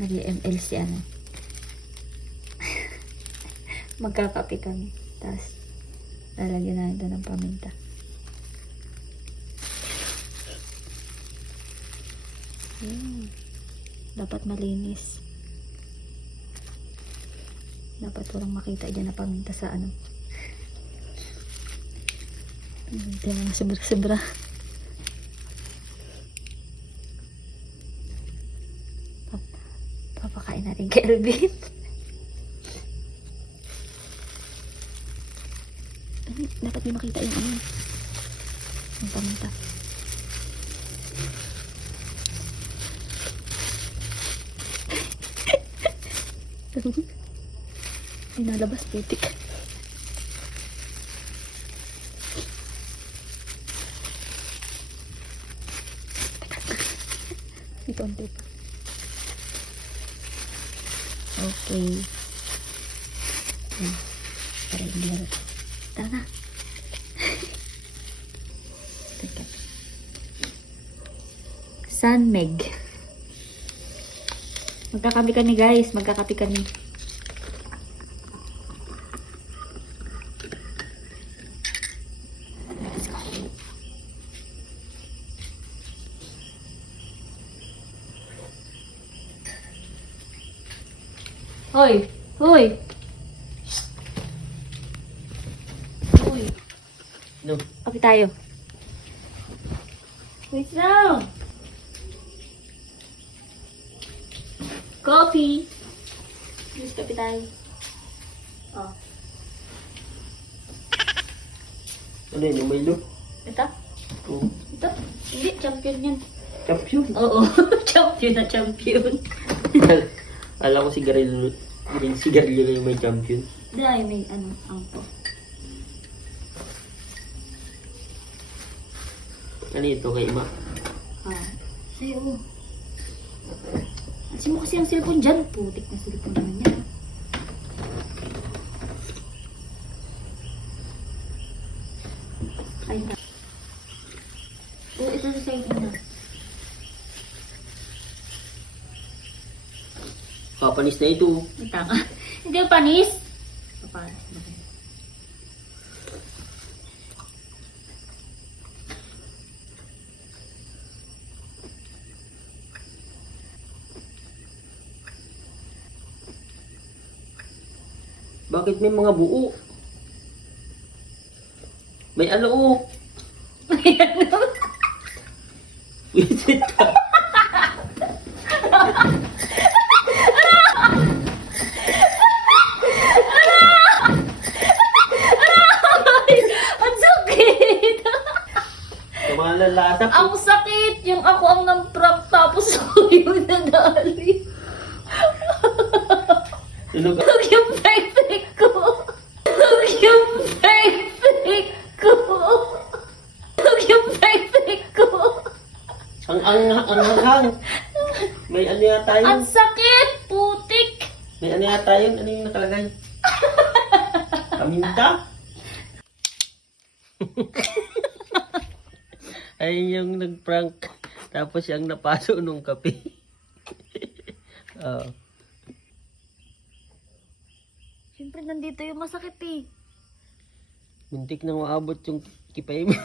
Nag-ML si ano. Magkakape kami. Tapos, lalagyan natin ito ng paminta. Dapat malinis. Dapat walang makita dyan na paminta sa ano. Ito na sobra-sobra. Papakain natin kay Alvin. Dapat may makita yung ano. Yung paminta. Inalabas putik. Ito ang tipa. Okay. Para hindi harap. Tara na. Sunmeg. Magkakapi kami guys. Magkakapi kami. Hoy! Hoy! Hoy! No. Kapi tayo. Wait lang! Coffee! Please, kapi tayo. Oh. Ano yun, yung Milo? Ito? Oo. Ito? Hindi, champion yan. Champion. Oo, champion na champion. Alam ko sigarilyo. Sigarilyo na yung may champion. Dahil may ano, angko. Ano ito kay Ima? Ah, sa'yo. Kasi mo kasi ang cellphone dyan. Putik na cellphone naman yan. Ay, na. Oo, ito sa sa'yo na. Papanis na ito. May tanga. Hindi yung panis. Papanis. Bakit may mga buo? May ano oh. May ano? Visit ka. Ang sakit! Yung mga lalata po. Ang sakit! Yung ako ang nang-prank tapos ako yung nadali. Sunog ka. Huwag yung perfect ko! Huwag yung perfect ko! Huwag yung perfect ko! Ang hanghang. May ano yata yun. Ang sakit! Putik! May ano yata yun. Ano yung nakalagay? Paminta? Ay yung nag-prank. Tapos siyang napaso nung kape. Oo. Siyempre nandito yung masakit eh. Muntik nang maabot yung kipay mo.